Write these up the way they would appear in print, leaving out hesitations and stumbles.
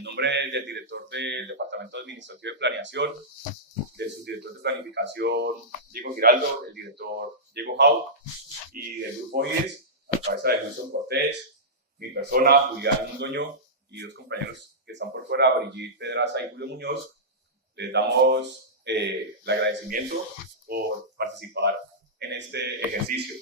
en nombre del director del Departamento Administrativo de Planeación, del subdirector de Planificación, Diego Giraldo, el director Diego Jau, y del grupo IDES, a la cabeza de Wilson Cortés, mi persona, Julián Mondoño, y dos compañeros que están por fuera, Brigitte Pedraza y Julio Muñoz, les damos el agradecimiento por participar en este ejercicio.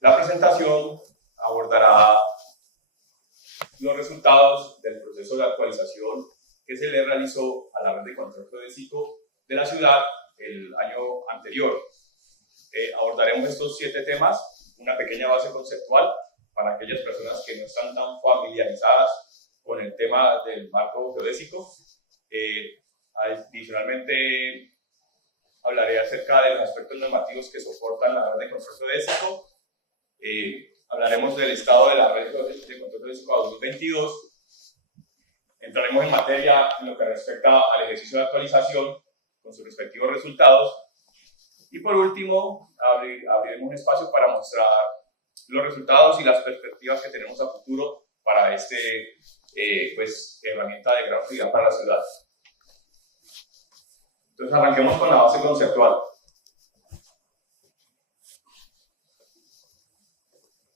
La presentación abordará los resultados del proceso de actualización que se le realizó a la red de control geodésico de la ciudad el año anterior. Abordaremos estos 7 temas, una pequeña base conceptual para aquellas personas que no están tan familiarizadas con el tema del marco geodésico. Adicionalmente, hablaré acerca de los aspectos normativos que soportan la red de control geodésico. Hablaremos del estado de la red de control geodésico a 2022. Entraremos en materia en lo que respecta al ejercicio de actualización con sus respectivos resultados. Y por último, abriremos un espacio para mostrar los resultados y las perspectivas que tenemos a futuro para esta herramienta de gran utilidad para la ciudad. Entonces arranquemos con la base conceptual.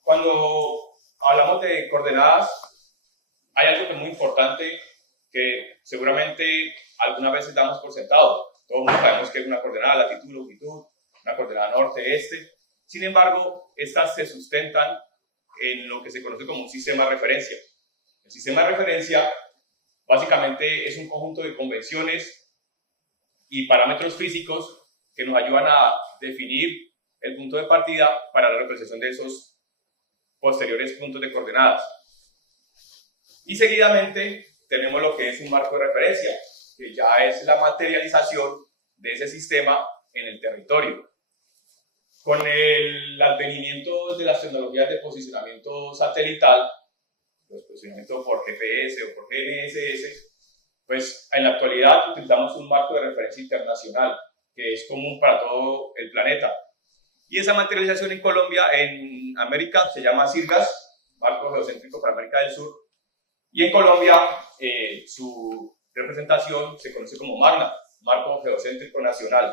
Cuando hablamos de coordenadas, hay algo que es muy importante que seguramente algunas veces damos por sentado. Todos sabemos que es una coordenada latitud, longitud, una coordenada norte, este. Sin embargo, estas se sustentan en lo que se conoce como un sistema de referencia. El sistema de referencia básicamente es un conjunto de convenciones y parámetros físicos que nos ayudan a definir el punto de partida para la representación de esos posteriores puntos de coordenadas. Y seguidamente tenemos lo que es un marco de referencia, que ya es la materialización de ese sistema en el territorio. Con el advenimiento de las tecnologías de posicionamiento satelital, los posicionamientos por GPS o por GNSS, pues en la actualidad utilizamos un marco de referencia internacional que es común para todo el planeta. Y esa materialización en Colombia, en América, se llama CIRGAS, Marco Geocéntrico para América del Sur. Y en Colombia, su representación se conoce como MAGNA, Marco Geocéntrico Nacional.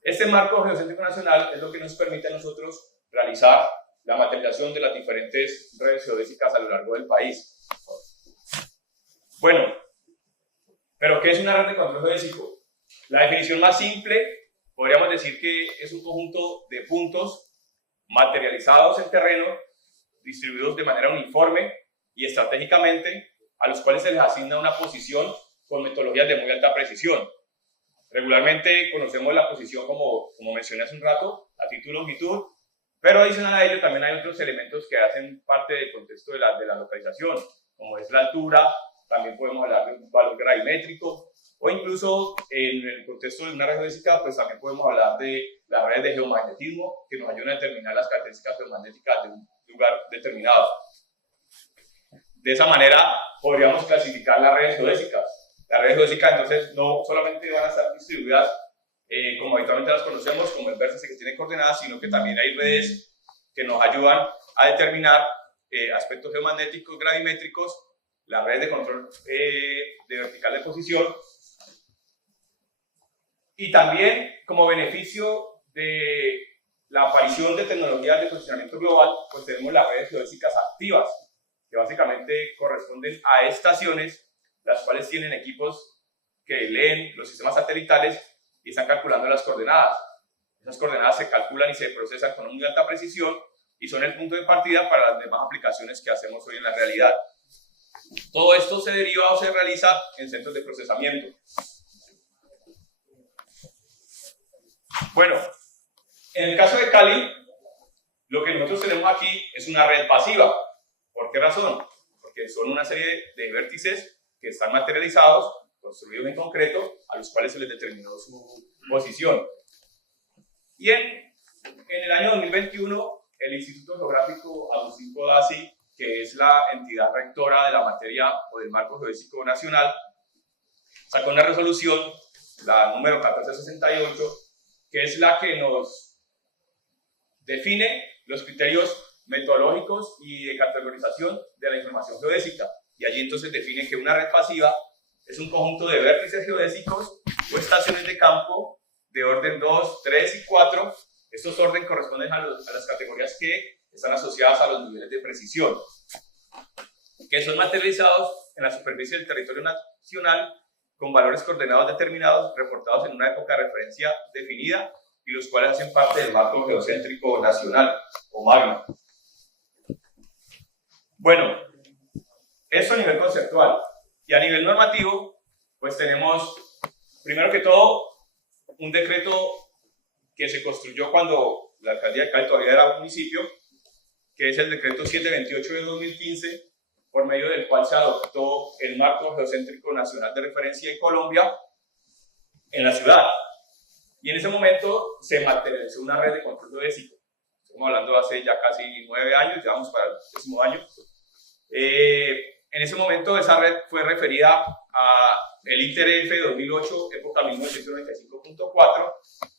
Este Marco Geocéntrico Nacional es lo que nos permite a nosotros realizar la materialización de las diferentes redes geodésicas a lo largo del país. Bueno, ¿pero qué es una red de control geodésico? La definición más simple podríamos decir que es un conjunto de puntos materializados en terreno, distribuidos de manera uniforme y estratégicamente, a los cuales se les asigna una posición con metodologías de muy alta precisión. Regularmente conocemos la posición como mencioné hace un rato, latitud, longitud, pero adicional a ello también hay otros elementos que hacen parte del contexto de la localización, como es la altura, también podemos hablar de un valor gravimétrico, o incluso en el contexto de una red geodésica, pues también podemos hablar de las redes de geomagnetismo que nos ayudan a determinar las características geomagnéticas de un lugar determinado. De esa manera podríamos clasificar las redes geodésicas. Las redes geodésicas entonces no solamente van a estar distribuidas como habitualmente las conocemos, como el vértice que tiene coordenadas, sino que también hay redes que nos ayudan a determinar aspectos geomagnéticos, gravimétricos, las redes de control de vertical de posición. Y también, como beneficio de la aparición de tecnologías de posicionamiento global, pues tenemos las redes geodésicas activas, que básicamente corresponden a estaciones, las cuales tienen equipos que leen los sistemas satelitales y están calculando las coordenadas. Esas coordenadas se calculan y se procesan con muy alta precisión y son el punto de partida para las demás aplicaciones que hacemos hoy en la realidad. Todo esto se deriva o se realiza en centros de procesamiento. Bueno, en el caso de Cali, lo que nosotros tenemos aquí es una red pasiva. ¿Por qué razón? Porque son una serie de vértices que están materializados, construidos en concreto, a los cuales se les determinó su posición. Y en el año 2021, el Instituto Geográfico Agustín Codazzi, que es la entidad rectora de la materia o del Marco Geodésico Nacional, sacó una resolución, la número 1468, que es la que nos define los criterios metodológicos y de categorización de la información geodésica. Y allí entonces define que una red pasiva es un conjunto de vértices geodésicos o estaciones de campo de orden 2, 3 y 4. Estos orden corresponden a las categorías que están asociadas a los niveles de precisión, que son materializados en la superficie del territorio nacional con valores coordenados determinados reportados en una época de referencia definida y los cuales hacen parte del marco geocéntrico nacional o magna. Bueno, eso a nivel conceptual. Y a nivel normativo, pues tenemos, primero que todo, un decreto que se construyó cuando la alcaldía de Cali todavía era un municipio, que es el decreto 728 de 2015, por medio del cual se adoptó el marco geocéntrico nacional de referencia en Colombia, en la ciudad. Y en ese momento se materializó una red de control geodésico. Estamos hablando hace ya casi 9 años, ya vamos para el 10º año. En ese momento esa red fue referida a el ITRF 2008, época 1995.4,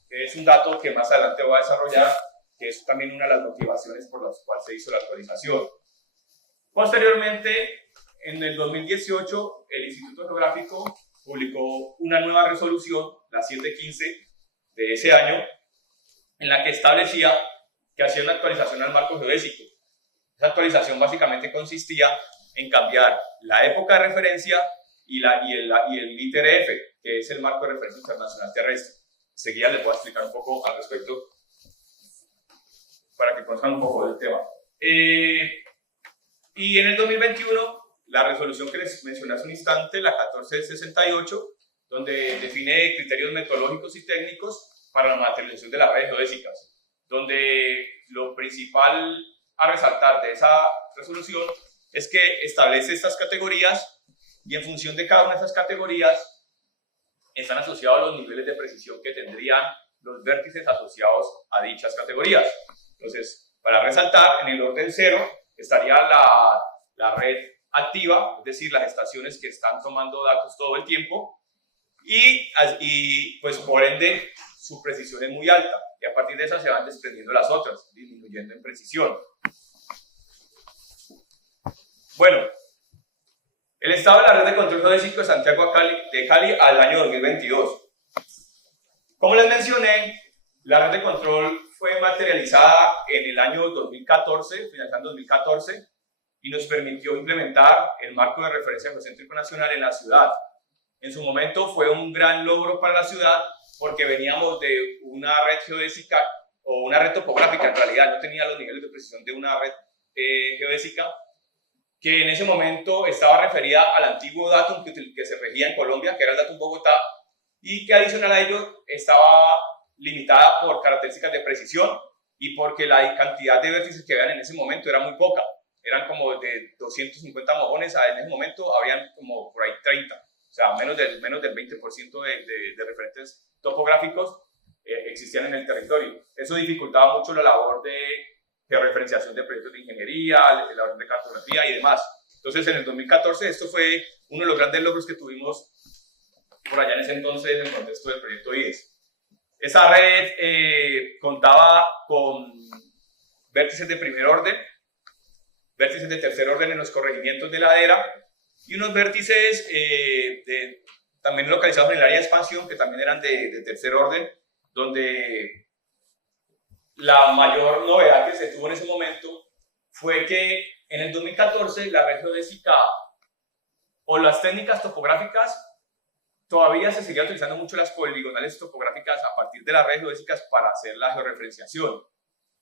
que es un dato que más adelante voy a desarrollar, que es también una de las motivaciones por las cuales se hizo la actualización. Posteriormente, en el 2018, el Instituto Geográfico publicó una nueva resolución, la 715 de ese año, en la que establecía que hacía una actualización al marco geodésico. Esa actualización básicamente consistía en cambiar la época de referencia y el ITRF, que es el marco de referencia internacional terrestre. Enseguida les voy a explicar un poco al respecto para que conozcan un poco del tema. Y en el 2021, la resolución que les mencioné hace un instante, la 1468, donde define criterios metodológicos y técnicos para la materialización de las redes geodésicas, donde lo principal a resaltar de esa resolución es que establece estas categorías y en función de cada una de esas categorías están asociados los niveles de precisión que tendrían los vértices asociados a dichas categorías. Entonces, para resaltar, en el orden 0 estaría la red activa, es decir, las estaciones que están tomando datos todo el tiempo y pues por ende su precisión es muy alta y a partir de esa se van desprendiendo las otras, disminuyendo en precisión. Bueno, el estado de la red de control geodésico de Santiago de Cali al año 2022. Como les mencioné, la red de control fue materializada en el año 2014, finalizando 2014, y nos permitió implementar el marco de referencia geocéntrico nacional en la ciudad. En su momento fue un gran logro para la ciudad porque veníamos de una red geodésica o una red topográfica, en realidad no tenía los niveles de precisión de una red geodésica, que en ese momento estaba referida al antiguo datum que se regía en Colombia, que era el datum Bogotá, y que adicional a ello estaba limitada por características de precisión y porque la cantidad de vértices que habían en ese momento era muy poca. Eran como de 250 mojones, en ese momento habían como por ahí 30, o sea, menos del 20% de referentes topográficos existían en el territorio. Eso dificultaba mucho la labor de referenciación de proyectos de ingeniería, la labor de cartografía y demás. Entonces, en el 2014, esto fue uno de los grandes logros que tuvimos por allá en ese entonces en el contexto del proyecto IDES. Esa red contaba con vértices de primer orden, vértices de tercer orden en los corregimientos de ladera y unos vértices también localizados en el área de expansión que también eran de tercer orden, donde la mayor novedad que se tuvo en ese momento fue que en el 2014 la red geodésica o las técnicas topográficas todavía se seguía utilizando mucho las poligonales topográficas a partir de las redes geodésicas para hacer la georreferenciación.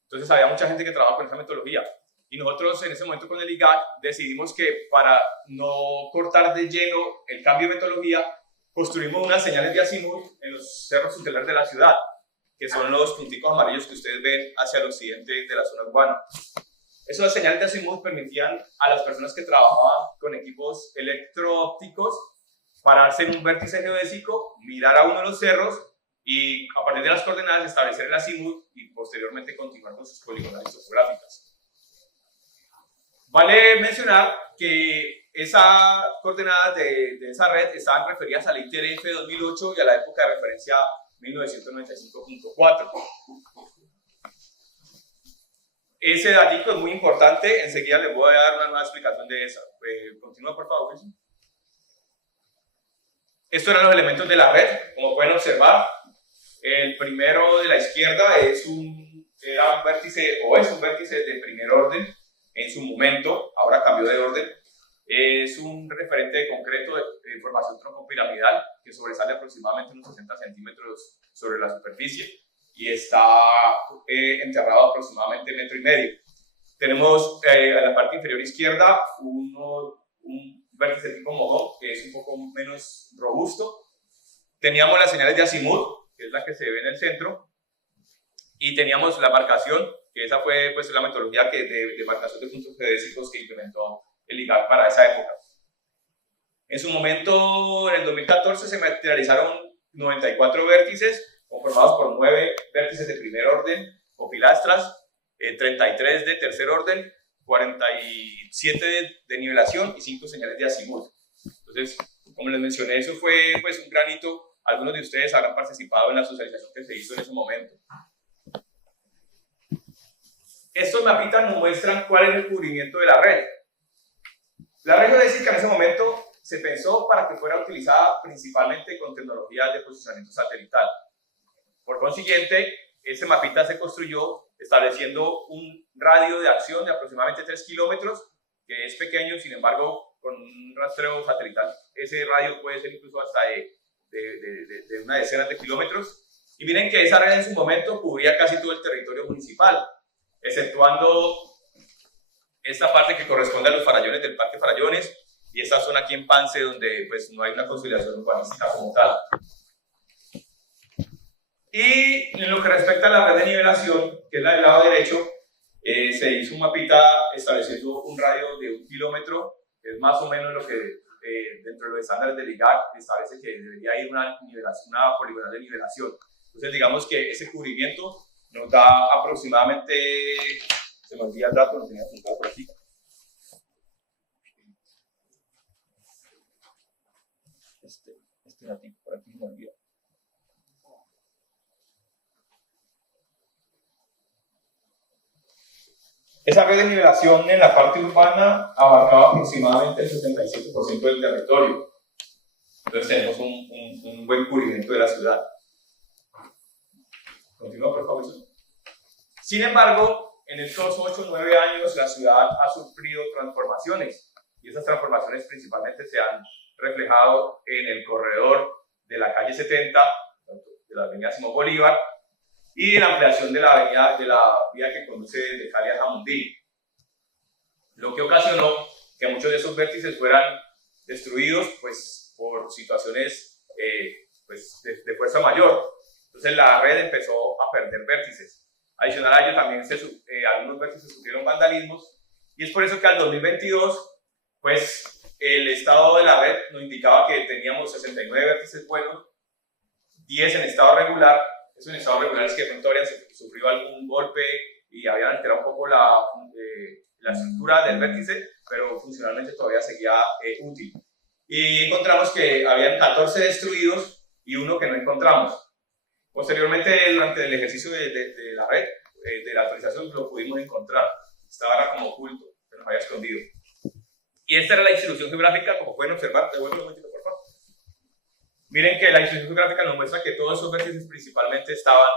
Entonces había mucha gente que trabajaba con esa metodología. Y nosotros en ese momento con el IGAC decidimos que para no cortar de lleno el cambio de metodología, construimos unas señales de azimut en los cerros tutelares de la ciudad, que son los punticos amarillos que ustedes ven hacia el occidente de la zona urbana. Esas señales de azimut permitían a las personas que trabajaban con equipos electro-ópticos pararse en un vértice geodésico, mirar a uno de los cerros y a partir de las coordenadas establecer el azimut y posteriormente continuar con sus poligonales topográficas. Vale mencionar que esas coordenadas de esa red estaban referidas al ITRF 2008 y a la época de referencia 1995.4. ese datico es muy importante, enseguida les voy a dar una nueva explicación de esa. Continúa, por favor, Wilson. Estos eran los elementos de la red, como pueden observar. El primero de la izquierda era un vértice, o es un vértice de primer orden en su momento, ahora cambió de orden. Es un referente de concreto de formación troncopiramidal que sobresale aproximadamente unos 60 centímetros sobre la superficie y está enterrado aproximadamente 1,5 metros. Tenemos en la parte inferior izquierda un vértice tipo mogón que es un poco menos robusto. Teníamos las señales de azimut, que es la que se ve en el centro, y teníamos la marcación, que esa fue pues, la metodología de marcación de puntos geodésicos que implementó el IGAC para esa época. En su momento, en el 2014, se materializaron 94 vértices, conformados por 9 vértices de primer orden o pilastras, 33 de tercer orden, 47 de nivelación y 5 señales de azimut. Entonces, como les mencioné, eso fue pues, un gran hito. Algunos de ustedes habrán participado en la socialización que se hizo en ese momento. Estos mapitas nos muestran cuál es el cubrimiento de la red. La red geodésica en ese momento se pensó para que fuera utilizada principalmente con tecnologías de posicionamiento satelital. Por consiguiente, ese mapita se construyó estableciendo un radio de acción de aproximadamente 3 kilómetros, que es pequeño, sin embargo, con un rastreo satelital, ese radio puede ser incluso hasta de una decena de kilómetros. Y miren que esa red en su momento cubría casi todo el territorio municipal, exceptuando esta parte que corresponde a los farallones del Parque Farallones y esta zona aquí en Pance, donde pues, no hay una consolidación urbanística como tal. Y en lo que respecta a la red de nivelación, que es la del lado derecho, se hizo un mapita estableciendo un radio de 1 kilómetro, que es más o menos lo que dentro de los estándares del IGAC establece que debería ir una poligonal de nivelación. Entonces digamos que ese cubrimiento nos da aproximadamente, se me olvida el dato, lo tenía apuntado por aquí. Este datito por aquí me olvidó. Esa red de nivelación en la parte urbana abarcaba aproximadamente el 67% del territorio. Entonces tenemos un buen cubrimiento de la ciudad. Continúa, por favor. Sin embargo, en estos 8 o 9 años la ciudad ha sufrido transformaciones y esas transformaciones principalmente se han reflejado en el corredor de la calle 70, de la avenida Simón Bolívar, y en la ampliación de la vía que conduce de Cali a Jamundí, lo que ocasionó que muchos de esos vértices fueran destruidos pues, por situaciones pues, de fuerza mayor. Entonces la red empezó a perder vértices. Adicional a ello también algunos vértices sufrieron vandalismos y es por eso que al 2022 pues, el estado de la red nos indicaba que teníamos 69 vértices buenos, 10 en estado regular. Esos en estado regular es que de pronto habrían sufrido algún golpe y habían alterado un poco la estructura del vértice, pero funcionalmente todavía seguía útil. Y encontramos que habían 14 destruidos y uno que no encontramos. Posteriormente, durante el ejercicio de la red, de la actualización, lo pudimos encontrar. Estaba como oculto, se nos había escondido. Y esta era la distribución geográfica, como pueden observar. Devuélvelo un momentito, por favor. Miren que la distribución geográfica nos muestra que todos esos vértices principalmente estaban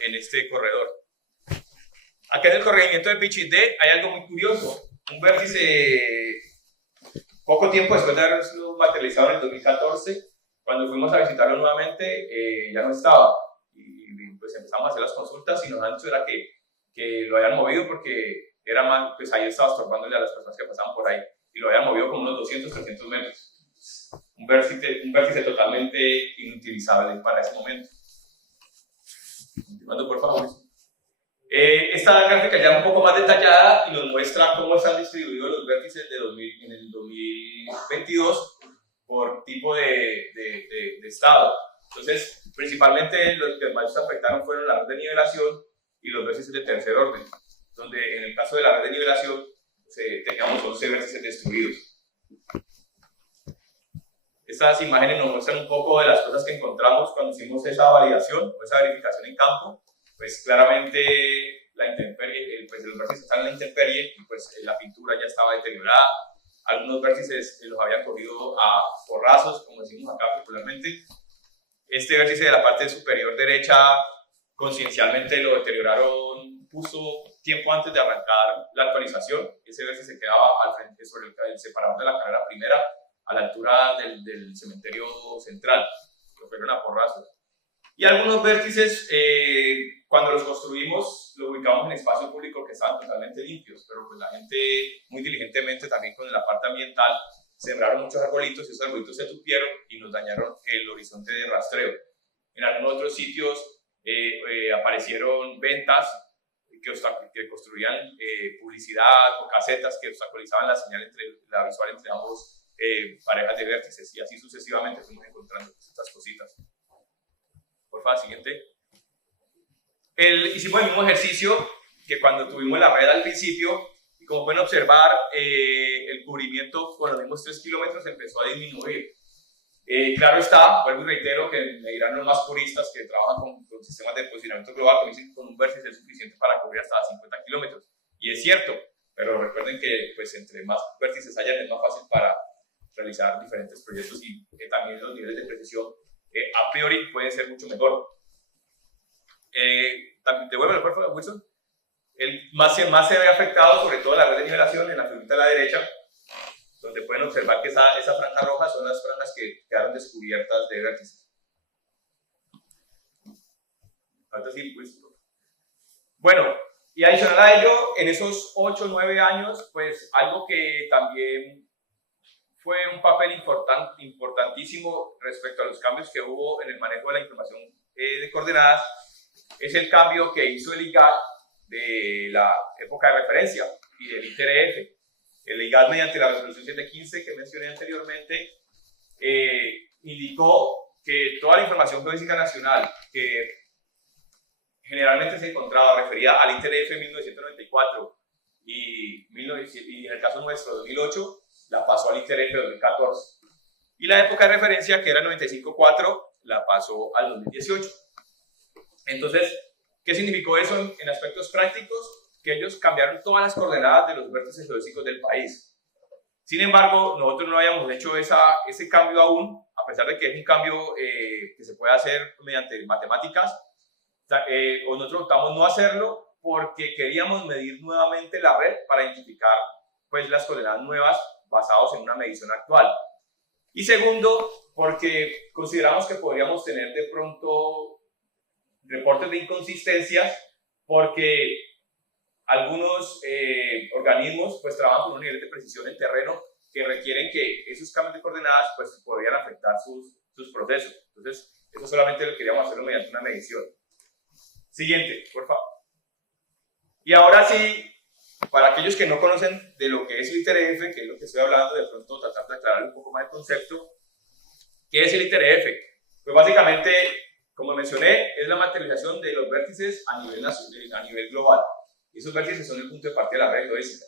en este corredor. Aquí en el corregimiento de Pichindé hay algo muy curioso. Un vértice, poco tiempo después de haber sido materializado en el 2014, cuando fuimos a visitarlo nuevamente, ya no estaba. Y pues empezamos a hacer las consultas y nos han dicho era que lo habían movido porque era más, pues ahí estaba estorbándole a las personas que pasaban por ahí. Y lo habían movido como unos 200, 300 metros. Un vértice totalmente inutilizable para ese momento. Continuando, por favor. Esta gráfica ya es un poco más detallada y nos muestra cómo están distribuidos los vértices en el 2022 por tipo de estado. Entonces, principalmente los que más se afectaron fueron la red de nivelación y los vértices de tercer orden, donde en el caso de la red de nivelación teníamos 11 vértices destruidos. Estas imágenes nos muestran un poco de las cosas que encontramos cuando hicimos esa validación o esa verificación en campo. Pues claramente la intemperie, pues los vértices están en la intemperie y pues la pintura ya estaba deteriorada. Algunos vértices los habían cogido a porrazos, como decimos acá popularmente. Este vértice de la parte superior derecha, conciencialmente lo deterioraron, puso tiempo antes de arrancar la actualización. Ese vértice quedaba al frente sobre el separador de la carrera primera, a la altura del cementerio central. Lo fueron a porrazos. Y algunos vértices, cuando los construimos, los ubicamos en espacio público que estaban totalmente limpios, pero pues la gente muy diligentemente también con la parte ambiental sembraron muchos arbolitos y esos arbolitos se tupieron y nos dañaron el horizonte de rastreo. En algunos otros sitios aparecieron ventas que construían publicidad o casetas que obstaculizaban la señal la visual entre ambos parejas de vértices, y así sucesivamente fuimos encontrando estas cositas. Por favor, siguiente. Hicimos el mismo ejercicio que cuando tuvimos la red al principio, y como pueden observar, el cubrimiento con los mismos 3 kilómetros empezó a disminuir. Claro está, vuelvo y reitero que me dirán los más puristas que trabajan con sistemas de posicionamiento global, que dicen que con un vértice es suficiente para cubrir hasta 50 kilómetros. Y es cierto, pero recuerden que pues, entre más vértices hayan es más fácil para realizar diferentes proyectos y que también los niveles de precisión a priori pueden ser mucho mejor. Devuélvelo, por favor, Wilson. Más se ve afectado sobre todo la red de nivelación en la figurita a la derecha, donde pueden observar que esa franja roja son las franjas que quedaron descubiertas de vértices. Bueno, y adicional a ello, en esos 8 o 9 años, pues algo que también fue un papel importantísimo respecto a los cambios que hubo en el manejo de la información de coordenadas, es el cambio que hizo el IGAD de la época de referencia y del ITRF. El IGAD, mediante la resolución 715 que mencioné anteriormente, indicó que toda la información geofísica nacional que generalmente se encontraba referida al ITRF 1994 y en el caso nuestro 2008, la pasó al ITRF 2014. Y la época de referencia, que era 95.4, la pasó al 2018. Entonces, ¿qué significó eso en aspectos prácticos? Que ellos cambiaron todas las coordenadas de los vértices geodésicos del país. Sin embargo, nosotros no habíamos hecho ese cambio aún, a pesar de que es un cambio que se puede hacer mediante matemáticas. Nosotros optamos no hacerlo porque queríamos medir nuevamente la red para identificar pues, las coordenadas nuevas basados en una medición actual. Y segundo, porque consideramos que podríamos tener de pronto reportes de inconsistencias, porque algunos organismos pues trabajan con un nivel de precisión en terreno que requieren que esos cambios de coordenadas pues podrían afectar sus procesos. Entonces, eso solamente lo queríamos hacerlo mediante una medición. Siguiente, por favor. Y ahora sí, para aquellos que no conocen de lo que es el ITRF, que es lo que estoy hablando, de pronto tratar de aclarar un poco más el concepto. ¿Qué es el ITRF? Pues básicamente, como mencioné, es la materialización de los vértices a nivel global. Y esos vértices son el punto de partida de la red geodésica.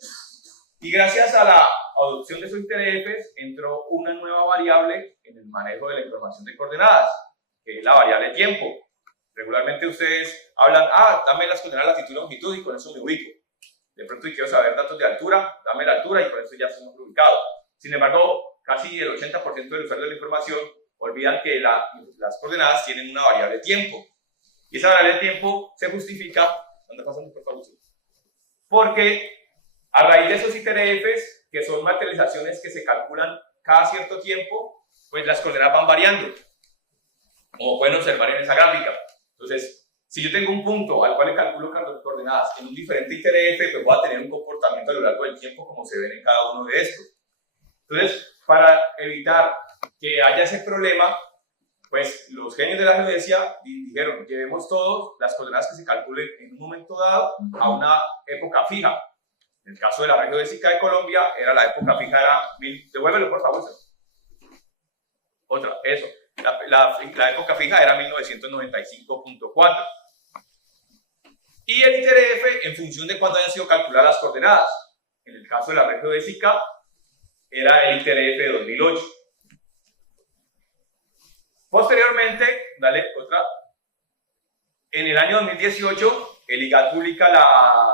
Y gracias a la adopción de esos ITRFs, entró una nueva variable en el manejo de la información de coordenadas, que es la variable tiempo. Regularmente ustedes hablan, dame las coordenadas latitud y longitud y con eso me ubico. De pronto quiero saber datos de altura, dame la altura y con eso ya estamos ubicados. Sin embargo, casi el 80% del usuario de la información olvidan que las coordenadas tienen una variable tiempo. Y esa variable tiempo se justifica, ¿dónde pasamos por favor? Porque a raíz de esos ITRFs, que son materializaciones que se calculan cada cierto tiempo, pues las coordenadas van variando, como pueden observar en esa gráfica. Entonces, si yo tengo un punto al cual le calculo coordenadas en un diferente ITRF, pues voy a tener un comportamiento a lo largo del tiempo como se ven en cada uno de estos. Entonces, para evitar que haya ese problema, pues los genios de la geodesia dijeron, llevemos todas las coordenadas que se calculen en un momento dado a una época fija. En el caso de la red geodésica de Colombia, la época fija devuélvelo por favor. Otra, eso. La época fija era 1995.4. Y el ITRF en función de cuándo hayan sido calculadas las coordenadas. En el caso de la red geodésica, era el ITRF de 2008. Posteriormente, en el año 2018, el IGAD publica la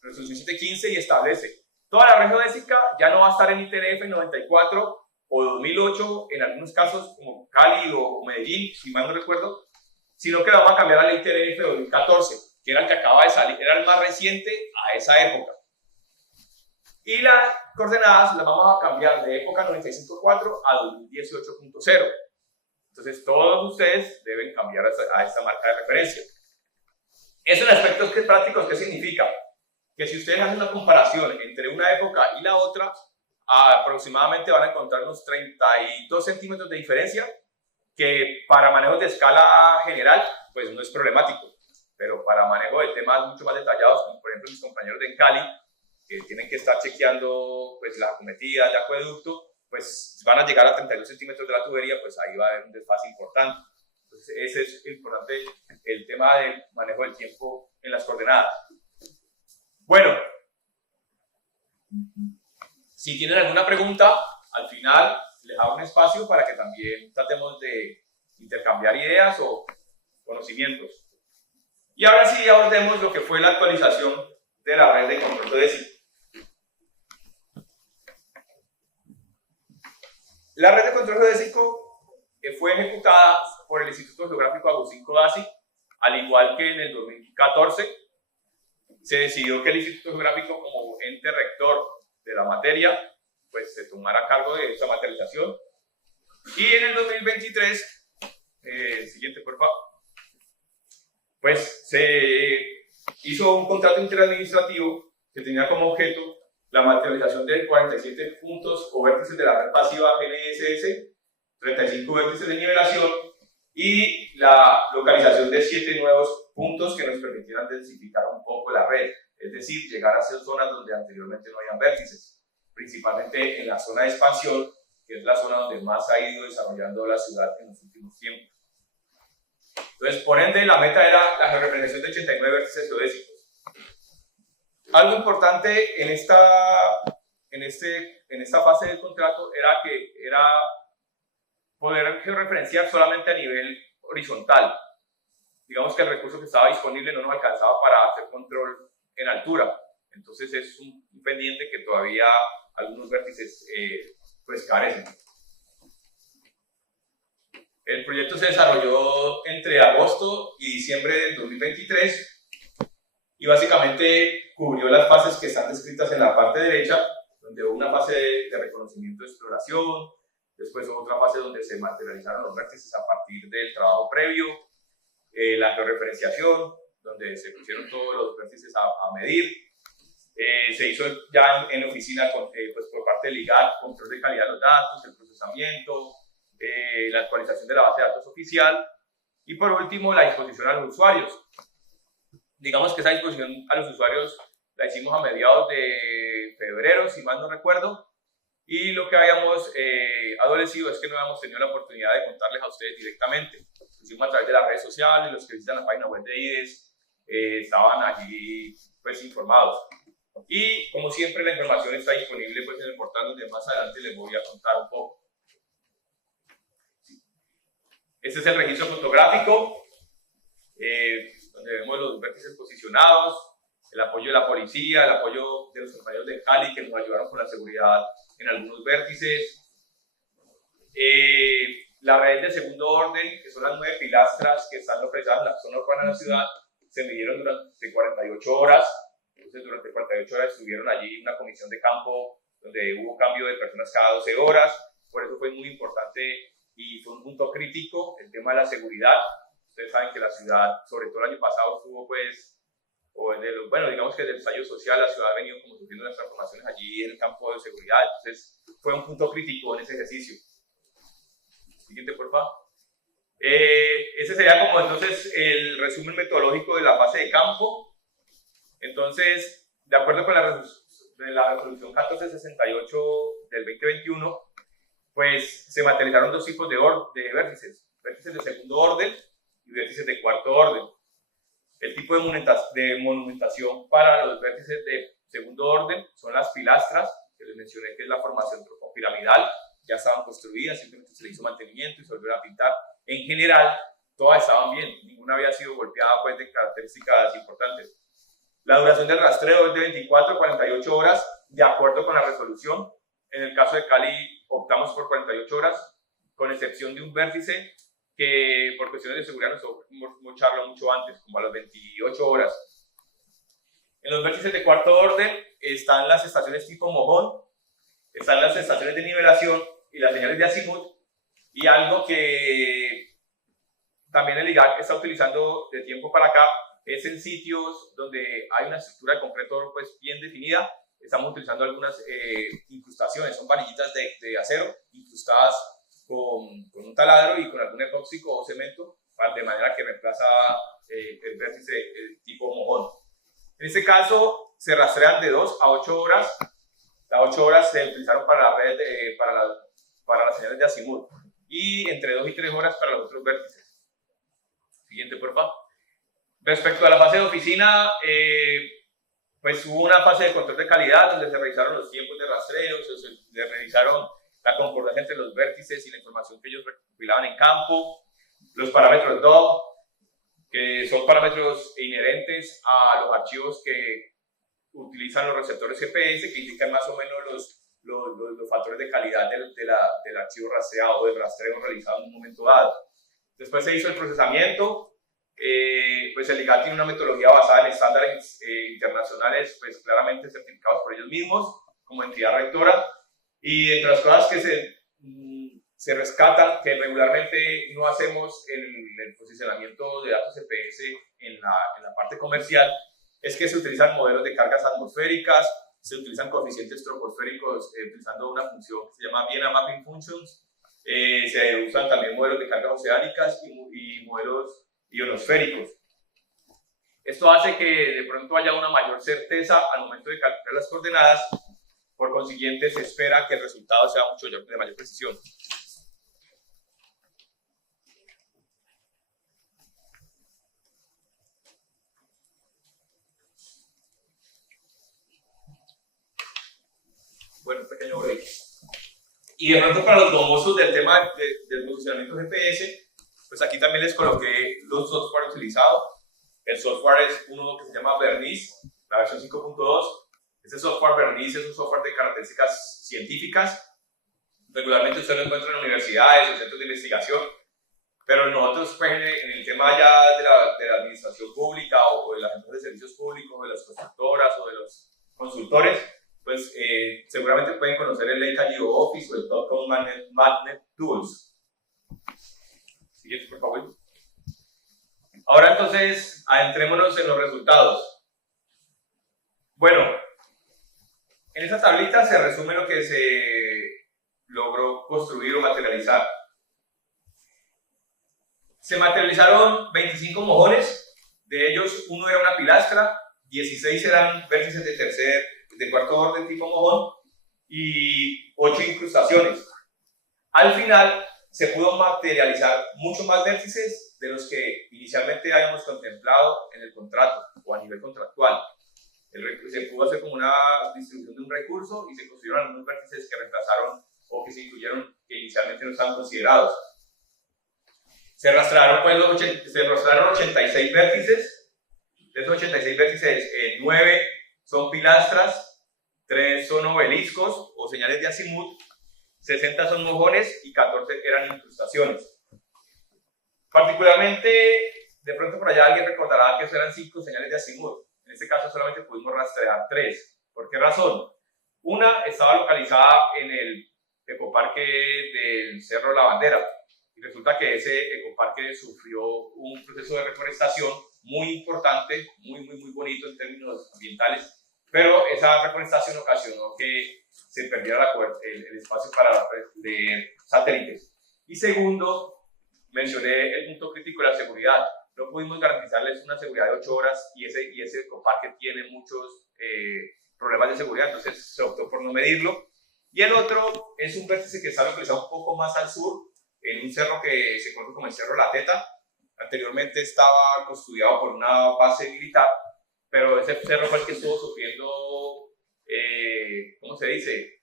resolución 715 y establece toda la red geodésica ya no va a estar en ITRF 94 o 2008 en algunos casos como Cali o Medellín, si mal no recuerdo, sino que la vamos a cambiar a la ITRF 2014, que era el que acaba de salir, era el más reciente a esa época. Y las coordenadas las vamos a cambiar de época 95.4 a 2018.0. Entonces todos ustedes deben cambiar a esta marca de referencia. Eso en aspectos prácticos, ¿qué significa? Que si ustedes hacen una comparación entre una época y la otra, aproximadamente van a encontrar unos 32 centímetros de diferencia, que para manejos de escala general, pues no es problemático, pero para manejo de temas mucho más detallados, como por ejemplo mis compañeros de Cali, que tienen que estar chequeando pues, las acometidas de acueducto, pues van a llegar a 32 centímetros de la tubería, pues ahí va a haber un desfase importante. Entonces ese es importante, el tema del manejo del tiempo en las coordenadas. Bueno, si tienen alguna pregunta, al final les hago un espacio para que también tratemos de intercambiar ideas o conocimientos. Y ahora sí abordemos lo que fue la actualización de la red de control geodésico. La red de control geodésico fue ejecutada por el Instituto Geográfico Agustín Codazzi, al igual que en el 2014 se decidió que el Instituto Geográfico, como ente rector de la materia, pues se tomara cargo de esta materialización. Y en el 2023, siguiente por favor, pues se hizo un contrato interadministrativo que tenía como objeto la materialización de 47 puntos o vértices de la red pasiva GNSS, 35 vértices de nivelación y la localización de 7 nuevos puntos que nos permitieran densificar un poco la red, es decir, llegar a esas zonas donde anteriormente no habían vértices, principalmente en la zona de expansión, que es la zona donde más ha ido desarrollando la ciudad en los últimos tiempos. Entonces, por ende, la meta era la georreferenciación de 89 vértices geodésicos. Algo importante en esta fase del contrato era poder georreferenciar solamente a nivel horizontal. Digamos que el recurso que estaba disponible no nos alcanzaba para hacer control en altura. Entonces es un pendiente que todavía algunos vértices pues carecen. El proyecto se desarrolló entre agosto y diciembre del 2023 y básicamente cubrió las fases que están descritas en la parte derecha, donde hubo una fase de reconocimiento de exploración, después hubo otra fase donde se materializaron los vértices a partir del trabajo previo, la georreferenciación, donde se pusieron todos los vértices a medir. Se hizo ya en oficina pues por parte del IGAD, control de calidad de los datos, el procesamiento, la actualización de la base de datos oficial y por último la disposición a los usuarios. Digamos que esa disposición a los usuarios la hicimos a mediados de febrero, si mal no recuerdo, y lo que habíamos adolecido es que no habíamos tenido la oportunidad de contarles a ustedes directamente. Lo hicimos a través de las redes sociales, los que visitan la página web de IDES estaban allí pues informados. Y como siempre la información está disponible pues en el portal donde más adelante les voy a contar un poco. Este es el registro fotográfico, donde vemos los vértices posicionados, el apoyo de la policía, el apoyo de los compañeros de Cali que nos ayudaron con la seguridad en algunos vértices. La red de segundo orden, que son las 9 pilastras que están localizadas en la zona urbana de la ciudad, se midieron durante 48 horas. Entonces, durante 48 horas estuvieron allí una comisión de campo donde hubo cambio de personas cada 12 horas. Por eso fue muy importante y fue un punto crítico el tema de la seguridad. Ustedes saben que la ciudad, sobre todo el año pasado, estuvo pues, bueno, digamos que desde el ensayo social la ciudad ha venido como sufriendo unas transformaciones allí en el campo de seguridad. Entonces, fue un punto crítico en ese ejercicio. Siguiente, por favor. Ese sería como entonces el resumen metodológico de la fase de campo. Entonces, de acuerdo con la resolución 1468 del 2021, pues se materializaron dos tipos de vértices, vértices de segundo orden y vértices de cuarto orden. El tipo de monumentación para los vértices de segundo orden son las pilastras, que les mencioné que es la formación tropopiramidal, ya estaban construidas, simplemente se le hizo mantenimiento y se volvieron a pintar. En general, todas estaban bien, ninguna había sido golpeada pues, de características importantes. La duración del rastreo es de 24 a 48 horas, de acuerdo con la resolución. En el caso de Cali optamos por 48 horas, con excepción de un vértice que por cuestiones de seguridad nos tocó mocharlo mucho antes, como a las 28 horas. En los vértices de cuarto orden están las estaciones tipo mojón, están las estaciones de nivelación y las señales de azimut, y algo que también el IGAC está utilizando de tiempo para acá es en sitios donde hay una estructura de concreto pues, bien definida. Estamos utilizando algunas incrustaciones, son varillitas de acero incrustadas con un taladro y con algún epóxico o cemento, de manera que reemplaza el vértice tipo mojón. En este caso se rastrean de 2 a 8 horas. Las 8 horas se utilizaron para la red, para las señales de azimut, y entre 2 y 3 horas para los otros vértices. Siguiente, por favor. Respecto a la fase de oficina, pues hubo una fase de control de calidad donde se revisaron los tiempos de rastreo, se revisaron la concordancia entre los vértices y la información que ellos recopilaban en campo, los parámetros DOB, que son parámetros inherentes a los archivos que utilizan los receptores GPS, que indican más o menos los factores de calidad del archivo rastreado o del rastreo realizado en un momento dado. Después se hizo el procesamiento. Pues el IGAC tiene una metodología basada en estándares internacionales, pues claramente certificados por ellos mismos como entidad rectora, y entre las cosas que se rescatan, que regularmente no hacemos el posicionamiento de datos GPS en la parte comercial, es que se utilizan modelos de cargas atmosféricas, se utilizan coeficientes troposféricos utilizando una función que se llama Vienna Mapping Functions, se usan también modelos de cargas oceánicas y modelos ionosféricos. Esto hace que de pronto haya una mayor certeza al momento de calcular las coordenadas, por consiguiente se espera que el resultado sea de mayor precisión. Bueno, un pequeño break. Y de pronto para los domosos del tema del posicionamiento GPS, pues aquí también les coloqué los software utilizados. El software es uno que se llama Verniz, la versión 5.2. Este software Verniz es un software de características científicas. Regularmente usted lo encuentra en universidades o centros de investigación, pero nosotros pues, en el tema ya de la administración pública o de las empresas de servicios públicos, o de las constructoras o de los consultores, pues seguramente pueden conocer el Leica GeoOffice o el Topcon Magnet Tools. Siguiente, por favor. Ahora entonces, adentrémonos en los resultados. Bueno, en esta tablita se resume lo que se logró construir o materializar. Se materializaron 25 mojones, de ellos uno era una pilastra, 16 eran vértices de cuarto orden tipo mojón y 8 incrustaciones. Al final se pudo materializar mucho más vértices de los que inicialmente habíamos contemplado en el contrato o a nivel contractual. Se pudo hacer como una distribución de un recurso y se construyeron algunos vértices que reemplazaron o que se incluyeron que inicialmente no estaban considerados. Se rastrearon 86 vértices. De esos 86 vértices, 9 son pilastras, 3 son obeliscos o señales de azimut, 60 son mojones y 14 eran incrustaciones. Particularmente, de pronto por allá alguien recordará que eso eran 5 señales de azimut. En este caso solamente pudimos rastrear 3. ¿Por qué razón? Una estaba localizada en el ecoparque del Cerro La Bandera, y resulta que ese ecoparque sufrió un proceso de reforestación muy importante, muy bonito en términos ambientales, pero esa reforestación ocasionó que se perdiera el espacio para leer satélites. Y segundo, mencioné el punto crítico de la seguridad. No pudimos garantizarles una seguridad de 8 horas y ese ecoparque tiene muchos problemas de seguridad, entonces se optó por no medirlo. Y el otro es un vértice que está localizado un poco más al sur, en un cerro que se conoce como el Cerro La Teta. Anteriormente estaba custodiado por una base militar, pero ese cerro fue el que estuvo sufriendo, ¿cómo se dice?,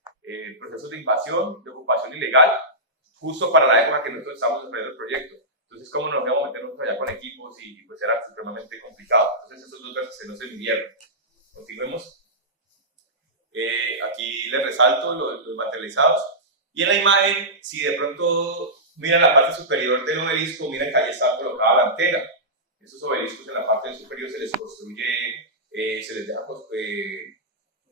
procesos de invasión, de ocupación ilegal, justo para la época que nosotros estábamos desarrollando el proyecto. Entonces, ¿cómo nos íbamos a meter nosotros allá con equipos? Y pues era supremamente complicado. Entonces, esos dos vértices no se midieron. Continuemos. Aquí les resalto los materializados. Y en la imagen, si de pronto miran la parte superior del obelisco, miren que ahí está colocada la antena. Esos obeliscos en la parte superior se les construye, se les deja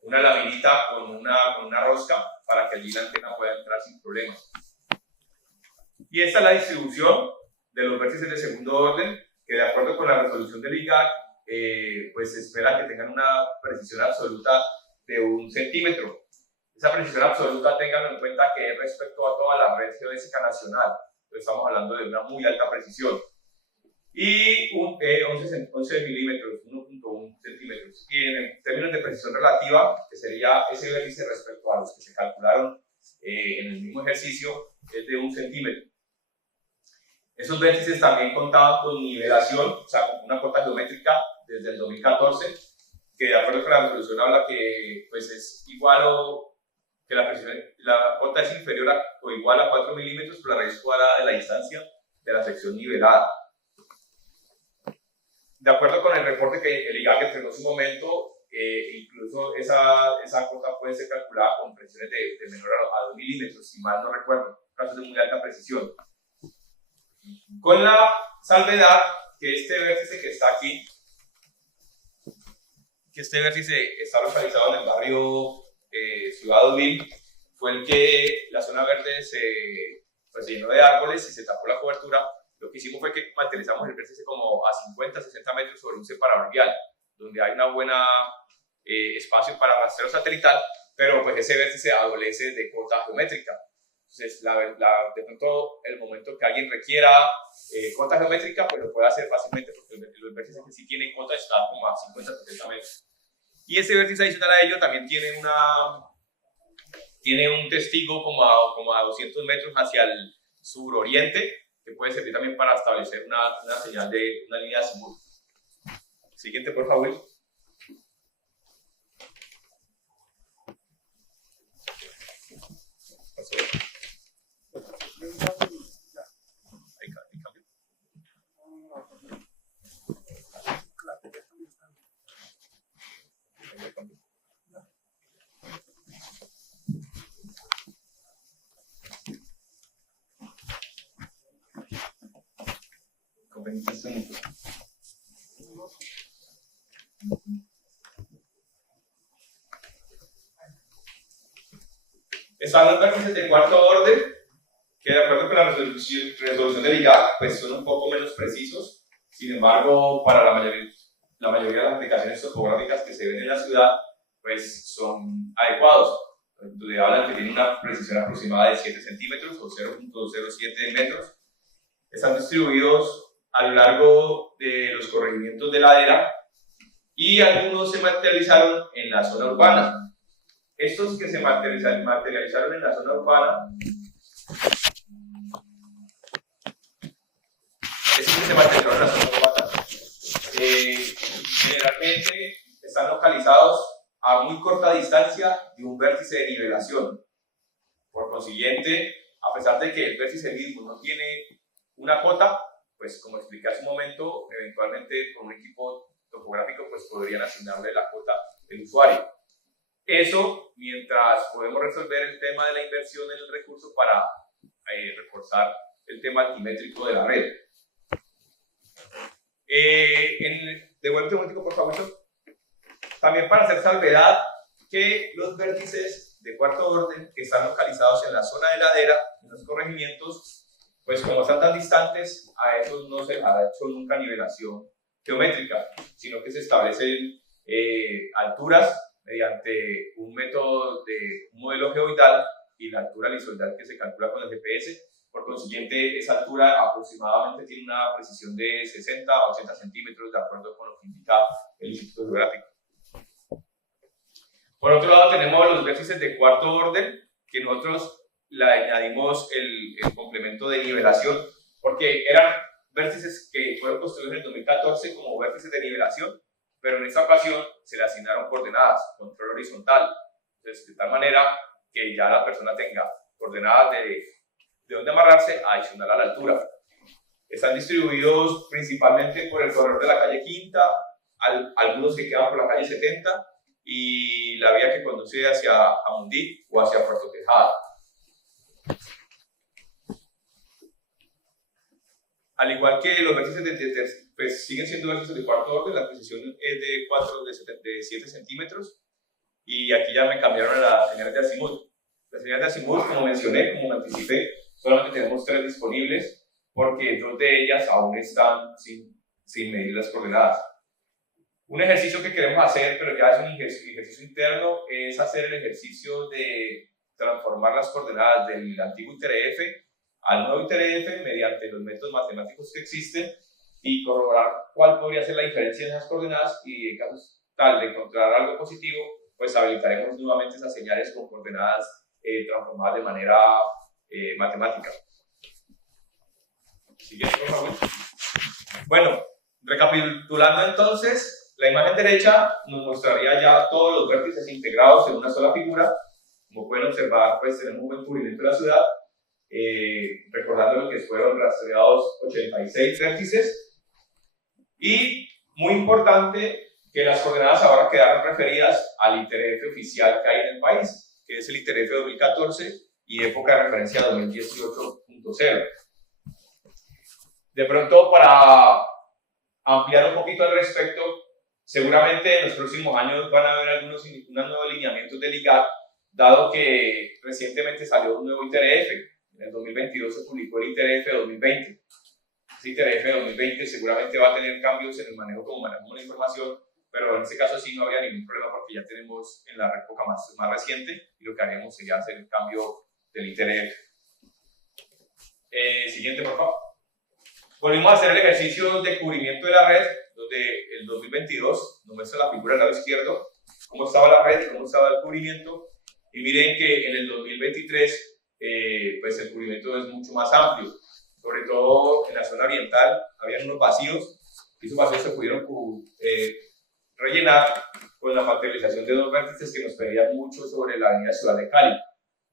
una laminita con una rosca para que allí la antena pueda entrar sin problemas. Y esta es la distribución de los vértices de segundo orden, que de acuerdo con la resolución del IGAC, pues se espera que tengan una precisión absoluta de 1 centímetro. Esa precisión absoluta, tengan en cuenta que es respecto a toda la red geodésica nacional. Entonces estamos hablando de una muy alta precisión. Y 11 milímetros, 1.1 centímetros. Y en términos de precisión relativa, que sería ese vértice respecto a los que se calcularon en el mismo ejercicio, es de 1 centímetro. Esos vértices también contaban con nivelación, o sea, con una cota geométrica desde el 2014, que de acuerdo con la resolución habla que pues, es igual o que la cota es inferior o igual a 4 milímetros por la raíz cuadrada de la distancia de la sección nivelada. De acuerdo con el reporte que el IGAC entregó en su momento, incluso esa cota puede ser calculada con presiones de menor a 2 milímetros, si mal no recuerdo, casos de muy alta precisión. Con la salvedad que este vértice que está aquí, que este vértice está localizado en el barrio Ciudad Udil, fue el que la zona verde se llenó de árboles y se tapó la cobertura. Lo que hicimos fue que materializamos el vértice como a 50-60 metros sobre un separador vial, donde hay una buena espacio para rastreo satelital, pero pues ese vértice adolece de cota geométrica. Entonces, de pronto, el momento que alguien requiera cota geométrica, pues lo puede hacer fácilmente porque los vértices que sí tienen cota están como a 50-70 metros. Y ese vértice adicional a ello también tiene un testigo como a 200 metros hacia el suroriente, que puede servir también para establecer una señal de una línea azimut. Siguiente, por favor. Están los vértices de cuarto orden, que de acuerdo con la resolución del IGAC, pues son un poco menos precisos. Sin embargo, para la mayoría de las aplicaciones topográficas que se ven en la ciudad, pues son adecuados. Donde hablan que tienen una precisión aproximada de 7 centímetros o 0.07 metros. Están distribuidos a lo largo de los corregimientos de ladera y algunos se materializaron en la zona urbana. Estos que se materializaron en la zona urbana, generalmente están localizados a muy corta distancia de un vértice de nivelación. Por consiguiente, a pesar de que el vértice mismo no tiene una cota, pues como expliqué hace un momento, eventualmente con un equipo topográfico pues podrían asignarle la cota del usuario. Eso mientras podemos resolver el tema de la inversión en el recurso para reforzar el tema altimétrico de la red. Devuelve un momento, por favor. También para hacer salvedad que los vértices de cuarto orden que están localizados en la zona de ladera, en los corregimientos, pues como están tan distantes, a esos no se les ha hecho nunca nivelación geométrica, sino que se establecen alturas mediante un método de un modelo geoidal y la altura lisoidal que se calcula con el GPS. Por consiguiente, esa altura aproximadamente tiene una precisión de 60 a 80 centímetros, de acuerdo con lo que indica el Instituto Geográfico. Por otro lado, tenemos los vértices de cuarto orden, que nosotros le añadimos el complemento de nivelación, porque eran vértices que fueron construidos en el 2014 como vértices de nivelación, pero en esta ocasión se le asignaron coordenadas, control horizontal. Entonces, de tal manera que ya la persona tenga coordenadas de dónde amarrarse adicional a la altura. Están distribuidos principalmente por el corredor de la calle Quinta, algunos que quedan por la calle 70 y la vía que conduce hacia Amundí o hacia Puerto Tejada. Al igual que los vértices pues siguen siendo vértices de cuarto orden, la precisión es de 7 centímetros y aquí ya me cambiaron a las señales de azimut. Las señales de azimut, como mencioné, como me anticipé, solamente tenemos 3 disponibles porque 2 de ellas aún están sin medir las coordenadas. Un ejercicio que queremos hacer, pero ya es un ejercicio interno, es hacer el ejercicio de transformar las coordenadas del antiguo ITRF al nuevo ITRF mediante los métodos matemáticos que existen y corroborar cuál podría ser la diferencia en esas coordenadas y en caso tal de encontrar algo positivo, pues habilitaremos nuevamente esas señales con coordenadas transformadas de manera matemática. Siguiente, por favor. Bueno, recapitulando entonces, la imagen derecha nos mostraría ya todos los vértices integrados en una sola figura. Como pueden observar, pues tenemos un buen cubrimiento de la ciudad, recordando que fueron rastreados 86 vértices. Y muy importante que las coordenadas ahora quedaron referidas al ITRF oficial que hay en el país, que es el ITRF 2014 y época de referencia 2018.0. De pronto, para ampliar un poquito al respecto, seguramente en los próximos años van a haber unos nuevos lineamientos del IGAT, dado que recientemente salió un nuevo ITRF. En el 2022 se publicó el ITRF 2020. Ese ITRF 2020 seguramente va a tener cambios en el manejo como manejamos la información, pero en este caso sí no habría ningún problema porque ya tenemos en la época más reciente y lo que haremos sería hacer el cambio del ITRF. Siguiente, por favor. Volvimos a hacer el ejercicio de cubrimiento de la red, donde el 2022 nos muestra la figura del lado izquierdo, cómo estaba la red y cómo estaba el cubrimiento. Y miren que en el 2023 pues el cubrimiento es mucho más amplio, sobre todo en la zona oriental había unos vacíos, y esos vacíos se pudieron rellenar con la materialización de 2 vértices que nos pedían mucho sobre la avenida Ciudad de Cali.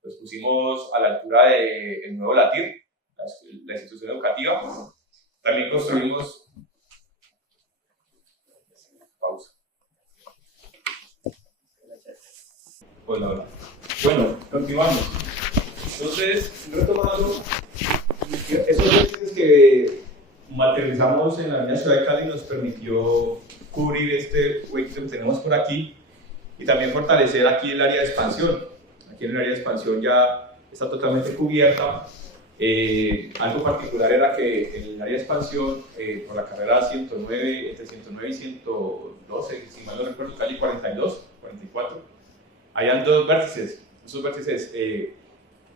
Los pusimos a la altura del nuevo Latir, la institución educativa. También construimos... Pausa. Bueno, continuamos. Entonces, retomando, esos vértices que materializamos en la avenida Ciudad de Cali nos permitió cubrir este hueco que tenemos por aquí y también fortalecer aquí el área de expansión. Aquí en el área de expansión ya está totalmente cubierta. Algo particular era que en el área de expansión, por la carrera 109, entre 109 y 112, si mal no recuerdo, Cali 42, 44, habían 2 vértices. Esos vértices,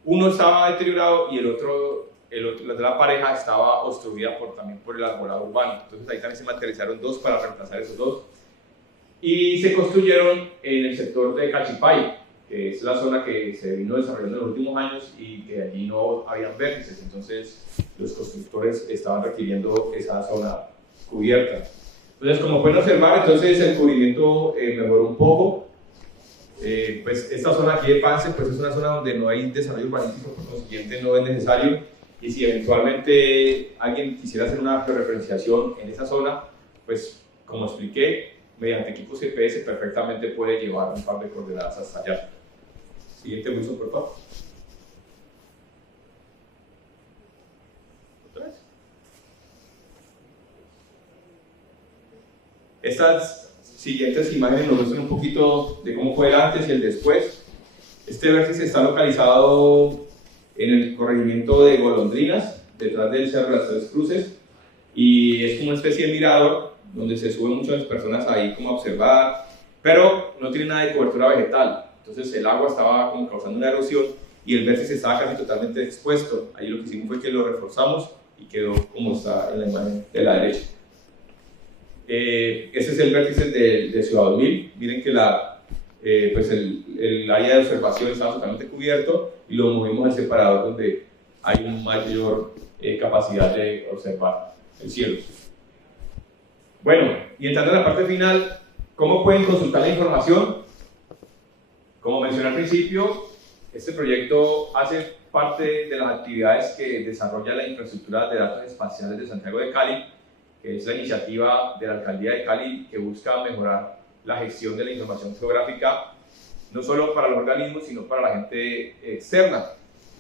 uno estaba deteriorado y el otro de la pareja estaba obstruida también por el arbolado urbano. Entonces ahí también se materializaron 2 para reemplazar esos 2. Y se construyeron en el sector de Cachipay, que es la zona que se vino desarrollando en los últimos años y que allí no habían vértices, entonces los constructores estaban requiriendo esa zona cubierta. Entonces, como pueden observar, entonces el cubrimiento mejoró un poco. Pues esta zona aquí de Pance pues es una zona donde no hay desarrollo urbanístico, por consiguiente no es necesario, y si eventualmente alguien quisiera hacer una georreferenciación en esa zona, pues como expliqué, mediante equipos GPS perfectamente puede llevar un par de coordenadas hasta allá. Siguiente, Wilson, por favor. ¿Otra vez? Estas siguientes imágenes nos muestran un poquito de cómo fue el antes y el después. Este vértice está localizado en el corregimiento de Golondrinas, detrás del Cerro de las Tres Cruces, y es como una especie de mirador donde se suben muchas personas ahí como a observar, pero no tiene nada de cobertura vegetal. Entonces el agua estaba como causando una erosión y el vértice estaba casi totalmente expuesto. Ahí lo que hicimos fue que lo reforzamos y quedó como está en la imagen de la derecha. Este es el vértice de Ciudad 2000. Miren que pues el área de observación estaba totalmente cubierto y lo movimos al separador donde hay una mayor capacidad de observar el cielo. Bueno, y entrando en la parte final, ¿cómo pueden consultar la información? Como mencioné al principio, Este proyecto hace parte de las actividades que desarrolla la infraestructura de datos espaciales de Santiago de Cali, que es la iniciativa de la Alcaldía de Cali que busca mejorar la gestión de la información geográfica, no solo para los organismos, sino para la gente externa.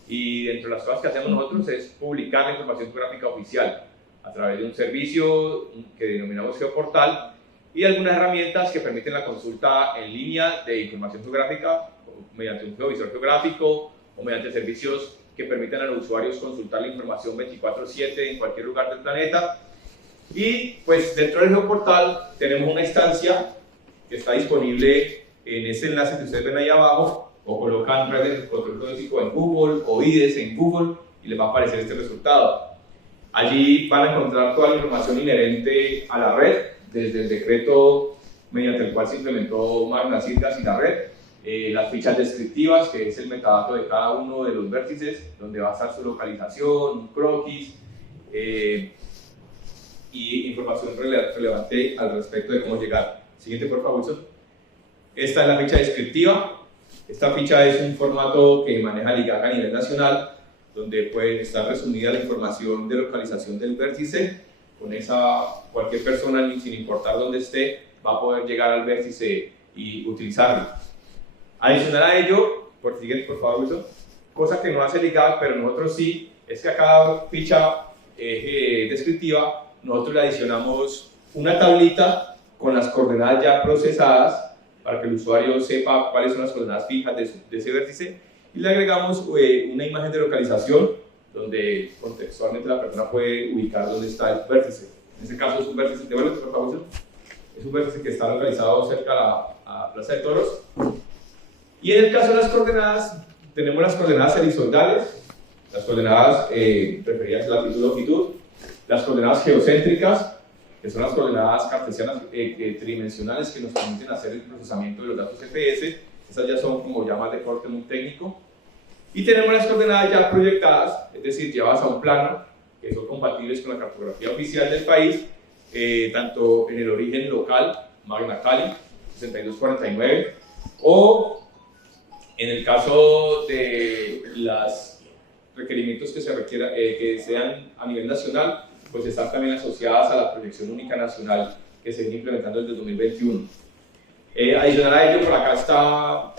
Y dentro de las cosas que hacemos nosotros es publicar la información geográfica oficial a través de un servicio que denominamos Geoportal y algunas herramientas que permiten la consulta en línea de información geográfica mediante un geovisor geográfico o mediante servicios que permitan a los usuarios consultar la información 24/7 en cualquier lugar del planeta. Y pues dentro del Geoportal tenemos una instancia que está disponible en ese enlace que ustedes ven ahí abajo, o colocan redes de control geodésico en Google o IDES en Google y les va a aparecer este resultado. Allí van a encontrar toda la información inherente a la red, desde el decreto mediante el cual se implementó Magna Cirgas y la red, las fichas descriptivas, que es el metadato de cada uno de los vértices, donde va a estar su localización, un croquis, y información relevante al respecto de cómo llegar. Siguiente, por favor, Wilson. Esta es la ficha descriptiva. Esta ficha es un formato que maneja LIGAC a nivel nacional, donde puede estar resumida la información de localización del vértice. Con esa, cualquier persona, sin importar dónde esté, va a poder llegar al vértice y utilizarlo. Adicional a ello, siguiente, por favor, Wilson, cosa que no hace LIGAC, pero nosotros sí, es que a cada ficha descriptiva nosotros le adicionamos una tablita con las coordenadas ya procesadas para que el usuario sepa cuáles son las coordenadas fijas de ese vértice, y le agregamos una imagen de localización donde contextualmente la persona puede ubicar dónde está el vértice. En este caso es un vértice, devuélvete por favor, es un vértice que está localizado cerca a Plaza de Toros. Y en el caso de las coordenadas, tenemos las coordenadas horizontales, las coordenadas referidas a latitud y longitud, las coordenadas geocéntricas, que son las coordenadas cartesianas tridimensionales que nos permiten hacer el procesamiento de los datos GPS. Esas ya son como ya más de corte muy técnico. Y tenemos las coordenadas ya proyectadas, es decir, llevadas a un plano, que son compatibles con la cartografía oficial del país, tanto en el origen local, Magna Cali, 6249, o en el caso de los requerimientos que que sean a nivel nacional, pues están también asociadas a la proyección única nacional que se viene implementando desde 2021. Adicional a ello, por acá están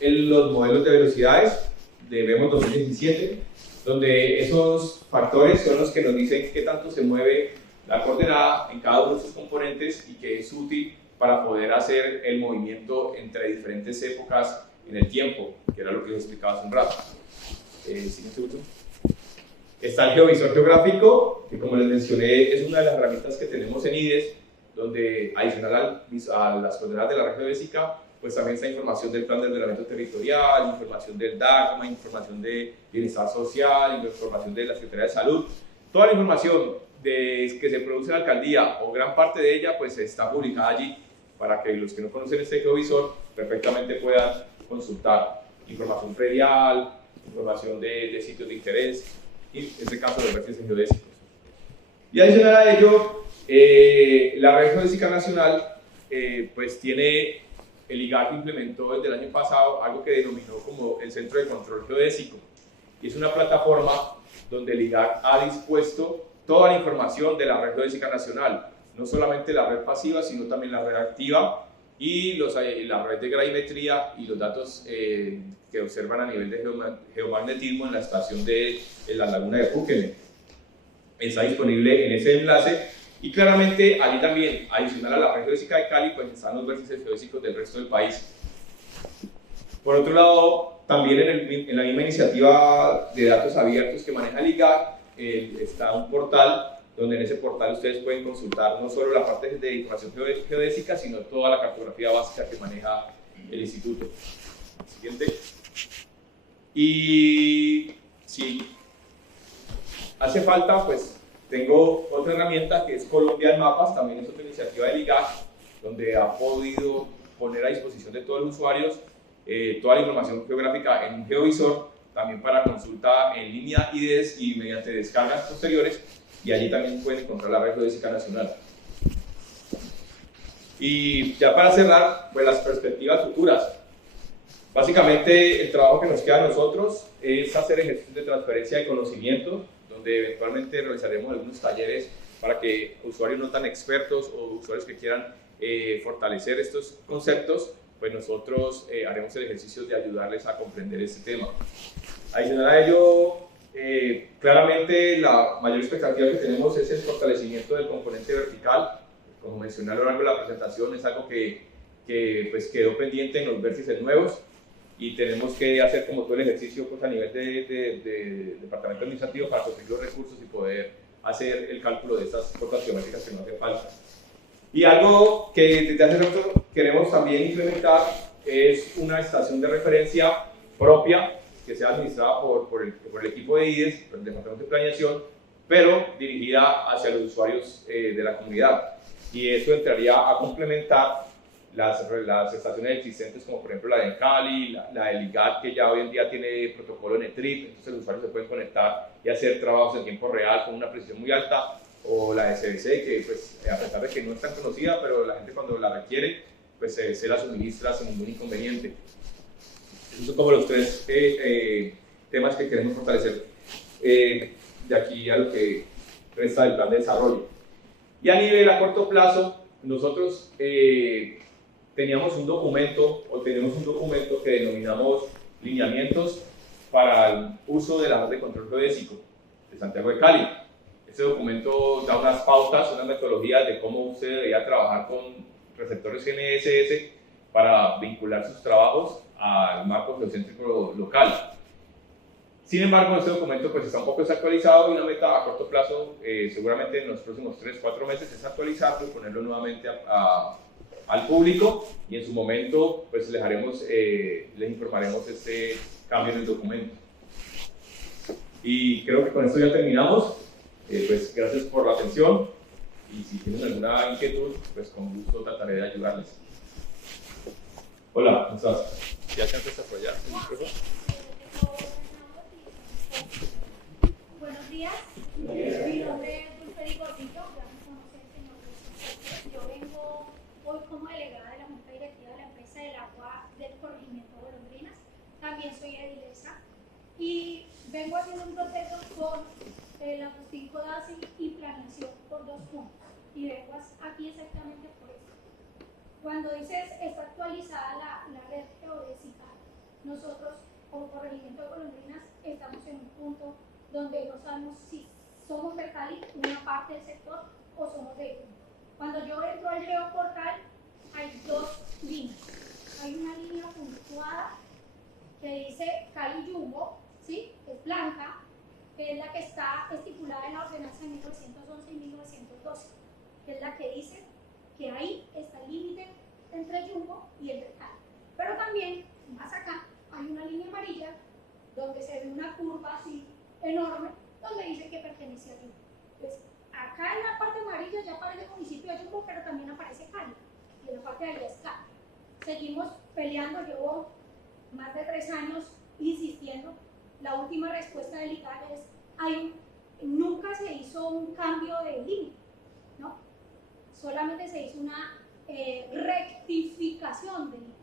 los modelos de velocidades de Vemos 2017, donde esos factores son los que nos dicen qué tanto se mueve la coordenada en cada uno de sus componentes y que es útil para poder hacer el movimiento entre diferentes épocas en el tiempo, que era lo que les explicaba hace un rato. Siguiente punto. Está el geovisor geográfico, que como les mencioné es una de las herramientas que tenemos en IDES, donde adicional a las coordenadas de la red geodésica, pues también está información del plan de ordenamiento territorial, información del DACMA, información de bienestar social, información de la Secretaría de Salud. Toda la información que se produce en la alcaldía, o gran parte de ella, pues está publicada allí, para que los que no conocen este geovisor perfectamente puedan consultar información predial, información de sitios de interés, y en este caso de vértices geodésicos. Y adicional a ello, la red geodésica nacional pues tiene, el IGAC implementó desde el año pasado algo que denominó como el Centro de Control Geodésico, y es una plataforma donde el IGAC ha dispuesto toda la información de la red geodésica nacional, no solamente la red pasiva, sino también la red activa y la red de gravimetría y los datos que observan a nivel de geomagnetismo en la estación de la laguna de Pukene. Está disponible en ese enlace, y claramente allí también, adicional a la red geodésica de Cali, pues están los vértices geodésicos del resto del país. Por otro lado, también en la misma iniciativa de datos abiertos que maneja el IGAC, está un portal donde en ese portal ustedes pueden consultar no solo la parte de información geodésica, sino toda la cartografía básica que maneja el instituto. Siguiente. Y si hace falta, pues tengo otra herramienta que es Colombian Mapas, también es otra iniciativa del IGAC, donde ha podido poner a disposición de todos los usuarios toda la información geográfica en un geovisor, también para consulta en línea IDES y mediante descargas posteriores, y allí también pueden encontrar la red geodésica nacional. Y ya para cerrar, pues las perspectivas futuras. Básicamente, el trabajo que nos queda a nosotros es hacer ejercicios de transferencia de conocimiento, donde eventualmente realizaremos algunos talleres para que usuarios no tan expertos o usuarios que quieran fortalecer estos conceptos, pues nosotros haremos el ejercicio de ayudarles a comprender este tema. Adicional a ello, claramente la mayor expectativa que tenemos es el fortalecimiento del componente vertical. Como mencioné a lo largo de la presentación, es algo que pues quedó pendiente en los vértices nuevos y tenemos que hacer como todo el ejercicio pues, a nivel de departamento administrativo para conseguir los recursos y poder hacer el cálculo de estas cuotas geométricas que nos hace falta. Y algo que desde hace rato queremos también implementar es una estación de referencia propia que sea administrada por el equipo de IDES, por el Departamento de Planeación, pero dirigida hacia los usuarios de la comunidad. Y eso entraría a complementar las estaciones existentes, como por ejemplo la de Cali, la de IGAT, que ya hoy en día tiene protocolo NETRIP, entonces los usuarios se pueden conectar y hacer trabajos en tiempo real con una precisión muy alta, o la de CBC, que pues, a pesar de que no es tan conocida, pero la gente cuando la requiere, pues se la suministra sin ningún inconveniente. Esos son como los tres temas que queremos fortalecer de aquí a lo que resta del plan de desarrollo. Y a nivel a corto plazo, nosotros tenemos un documento que denominamos lineamientos para el uso de la red de control geodésico de Santiago de Cali. Este documento da unas pautas, unas metodologías de cómo usted debería trabajar con receptores GNSS para vincular sus trabajos al marco geocéntrico local. Sin embargo, este documento pues, está un poco desactualizado y una meta a corto plazo, seguramente en los próximos 3-4 meses, es actualizarlo y ponerlo nuevamente al público, y en su momento pues, les informaremos este cambio en el documento. Y creo que con esto ya terminamos. Pues gracias por la atención y si tienen alguna inquietud, pues con gusto trataré de ayudarles. Hola, ¿cómo estás? ¿Ya te antes de apoyar? Buenos días, mi nombre es Dulce Gordillo, ya me conoce el señor Luis. Yo vengo hoy como delegada de la Junta Directiva de la Empresa del Agua del Corregimiento Golondrinas, también soy edilesa y vengo haciendo un proceso con la Agustín Codazzi y planeación por 2 puntos y vengo aquí exactamente por eso. Cuando dices está actualizada la red geodésica, nosotros como Corregimiento de Golondrinas estamos en un punto donde no sabemos si somos de Cali, una parte del sector, o somos de Yumbo. Cuando yo entro al geoportal, hay 2 líneas. Hay una línea puntuada que dice Cali-Yumbo, ¿sí? Es blanca, que es la que está estipulada en la ordenanza de 1911 y 1912, que es la que dice que ahí está el límite entre Yumbo y entre Cali. Pero también, más acá, hay una línea amarilla donde se ve una curva así enorme, donde dice que pertenece a Yumbo. Entonces, acá en la parte amarilla ya aparece el municipio de Yumbo, pero también aparece Cali, y en la parte de allá es Cali. Seguimos peleando, llevo más de 3 años insistiendo. La última respuesta del ICAR es, nunca se hizo un cambio de límite, ¿no? Solamente se hizo una rectificación del límite.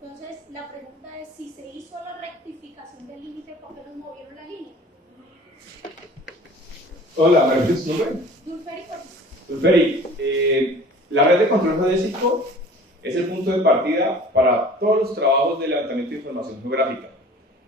Entonces, la pregunta es, si se hizo la rectificación del límite, ¿por qué nos movieron la línea? Hola, ¿me repites tu nombre? Dulferi. Dulferi, la red de control geodésico es el punto de partida para todos los trabajos de levantamiento de información geográfica.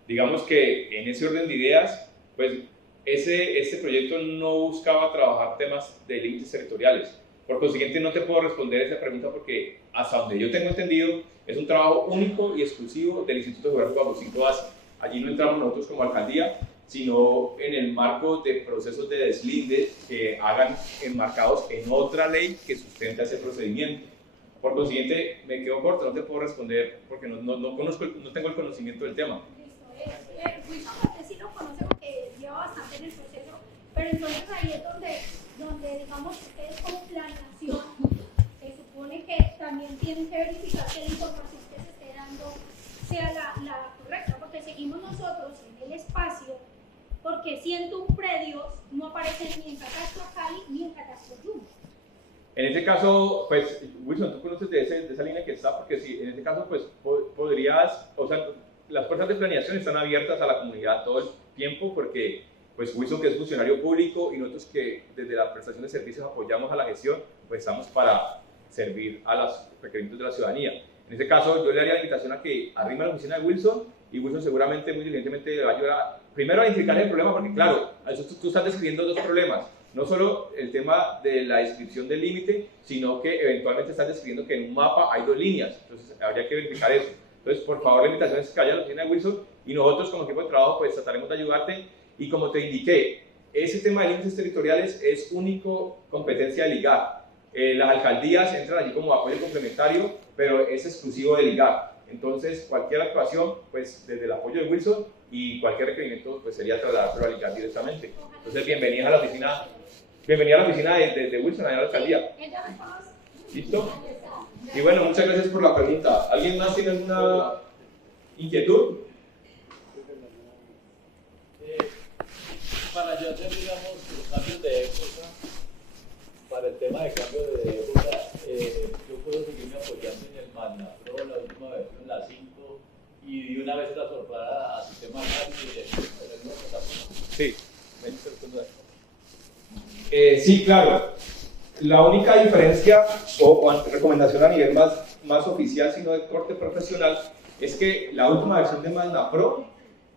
Digamos que en ese orden de ideas, pues este proyecto no buscaba trabajar temas de límites territoriales. Por consiguiente, no te puedo responder esa pregunta porque hasta donde yo tengo entendido, es un trabajo único y exclusivo del Instituto Geográfico Agustín Codazzi. Allí no entramos nosotros como alcaldía, sino en el marco de procesos de deslinde que hagan enmarcados en otra ley que sustenta ese procedimiento. Por consiguiente, me quedo corto, no te puedo responder porque no tengo el conocimiento del tema. Wilson sí lo conoce porque lleva bastante en el proceso, pero entonces ahí es donde digamos, ustedes como planeación, se supone que también tienen que verificar que la información que se esté dando sea la correcta, porque seguimos nosotros en el espacio, porque 101 predios no aparecen ni en Catastro Cali ni en Catastro Yumbo. En este caso, pues, Wilson, tú conoces de esa línea que está, porque si en este caso, pues, podrías, o sea, las puertas de planeación están abiertas a la comunidad todo el tiempo, porque, pues, Wilson, que es funcionario público, y nosotros que desde la prestación de servicios apoyamos a la gestión, pues estamos para servir a los requerimientos de la ciudadanía. En este caso, yo le haría la invitación a que arrime a la oficina de Wilson, y Wilson seguramente, muy diligentemente, le va a ayudar primero a identificar el problema, porque claro, tú estás describiendo dos problemas. No solo el tema de la descripción del límite, sino que eventualmente estás describiendo que en un mapa hay dos líneas, entonces habría que verificar eso. Entonces, por favor, la invitación es que vaya a la oficina de Wilson y nosotros como equipo de trabajo pues trataremos de ayudarte. Y como te indiqué, ese tema de límites territoriales es único competencia del IGAR. Las alcaldías entran allí como apoyo complementario, pero es exclusivo del IGAR. Entonces, cualquier actuación, pues desde el apoyo de Wilson y cualquier requerimiento, pues sería trasladárselo al IGAR directamente. Entonces, bienvenida a la oficina. Bienvenida a la oficina de Wilson, allá a la alcaldía. ¿Listo? Y bueno, muchas gracias por la pregunta. ¿Alguien más tiene alguna inquietud? Para yo hacer, digamos, los cambios de época, para el tema de cambio de época, yo puedo seguirme apoyando en el Magna Pro, la última versión, la 5, y de una vez transformar a sistema Cali y después el nuevo plataforma. Sí. Sí, claro. La única diferencia o recomendación a nivel más oficial, sino de corte profesional, es que la última versión de Magna Pro,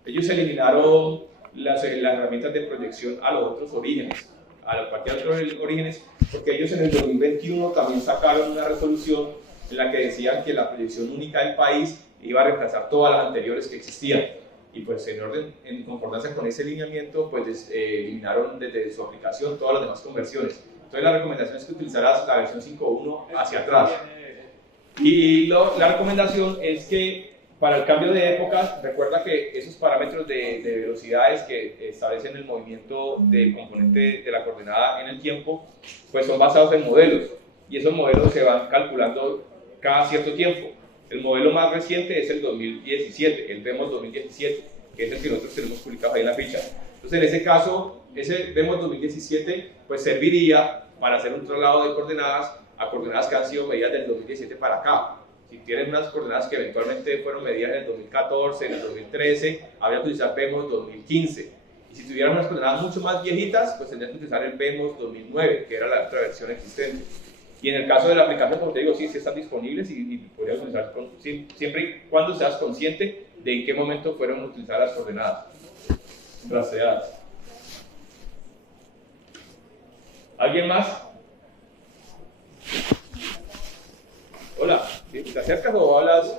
ellos eliminaron las herramientas de proyección a los otros orígenes, a cualquier otros orígenes, porque ellos en el 2021 también sacaron una resolución en la que decían que la proyección única del país iba a reemplazar todas las anteriores que existían. Y pues en concordancia con ese lineamiento, pues eliminaron desde su aplicación todas las demás conversiones. Entonces la recomendación es que utilizaras la versión 5.1 hacia atrás. Y la recomendación es que para el cambio de épocas, recuerda que esos parámetros de velocidades que establecen el movimiento del componente de la coordenada en el tiempo, pues son basados en modelos. Y esos modelos se van calculando cada cierto tiempo. El modelo más reciente es el 2017, el VEMOS 2017, que es el que nosotros tenemos publicado ahí en la ficha. Entonces, en ese caso, ese VEMOS 2017 pues serviría para hacer un traslado de coordenadas a coordenadas que han sido medidas del 2017 para acá. Si tienes unas coordenadas que eventualmente fueron medidas en el 2014, en el 2013, habría que utilizar VEMOS 2015. Y si tuvieran unas coordenadas mucho más viejitas, pues tendrías que utilizar el VEMOS 2009, que era la otra versión existente. Y en el caso de la aplicación, como te digo, sí están disponibles y podrías utilizar siempre y cuando seas consciente de en qué momento fueron utilizadas las coordenadas rastreadas. ¿Alguien más? Hola, ¿te acercas o hablas?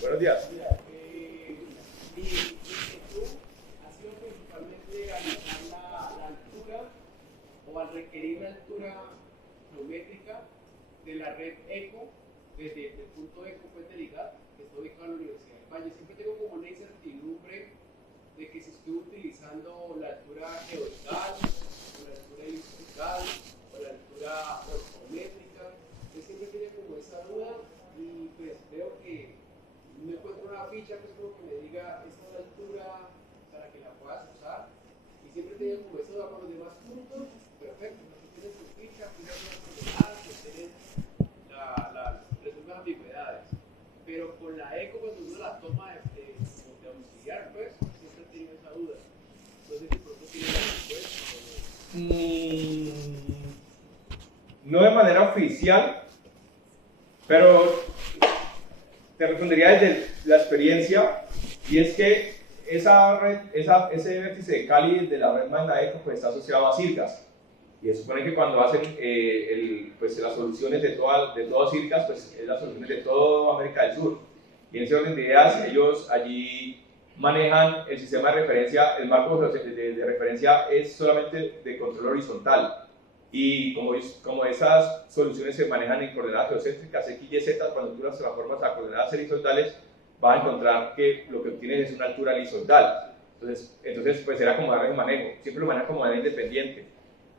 Buenos días. Mi inquietud ha sido principalmente analizar la altura o al requerir una altura geométrica de la red ECO desde el punto ECO pues, del IGAR, que está ubicado en la Universidad del Valle. Siempre tengo como una incertidumbre de que si estoy utilizando la altura geodesical, o la altura elliptical, o la altura ortométrica. Yo siempre tengo como esa duda y pues veo que no encuentro una ficha pues como que me diga esta es la altura para que la puedas usar y siempre tengo como esa duda con los demás puntos. Perfecto, aquí tienes tu ficha, aquí tienes las coordenadas, que tienes las ambigüedades, pero con la eco cuando uno la toma de auxiliar pues siempre tengo esa duda. Entonces de pronto tiene la respuesta. No de manera oficial, pero te respondería desde la experiencia, y es que ese vértice de Cali de la red Magna Eco pues, está asociado a CIRGAS. Y se supone que cuando hacen pues, las soluciones de todas CIRGAS, pues es las soluciones de toda América del Sur. Y en ese orden de ideas, ellos allí manejan el sistema de referencia, el marco de referencia es solamente de control horizontal. Y como esas soluciones se manejan en coordenadas geocéntricas X y Z, cuando tú las transformas a coordenadas horizontales, vas a encontrar que lo que obtienes es una altura horizontal. Entonces pues era como darle manejo, siempre lo manejan como manera independiente.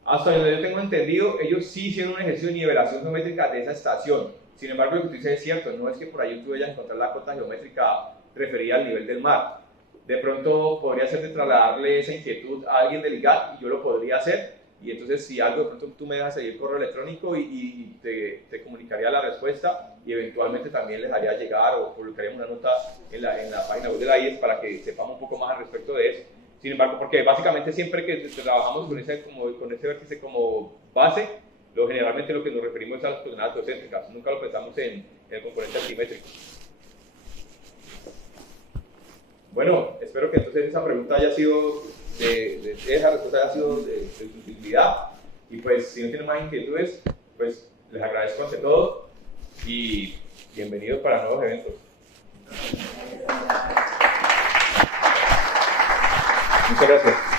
Hasta donde yo tengo entendido, ellos sí hicieron un ejercicio de nivelación geométrica de esa estación. Sin embargo, lo que tú dices es cierto, no es que por ahí tú vayas a encontrar la cota geométrica referida al nivel del mar. De pronto podría ser de trasladarle esa inquietud a alguien del IGAT y yo lo podría hacer, y entonces si algo de pronto tú me dejas ahí el correo electrónico y te comunicaría la respuesta y eventualmente también les haría llegar o publicaríamos una nota en la página web de la IES para que sepamos un poco más al respecto de eso. Sin embargo, porque básicamente siempre que trabajamos con ese vértice como base, generalmente lo que nos referimos es a las coordenadas geocéntricas, nunca lo pensamos en el componente altimétrico. Bueno, espero que entonces esa pregunta haya sido esa respuesta haya sido de su utilidad, y pues si no tienen más inquietudes, pues les agradezco ante todo y bienvenidos para nuevos eventos. Muchas gracias.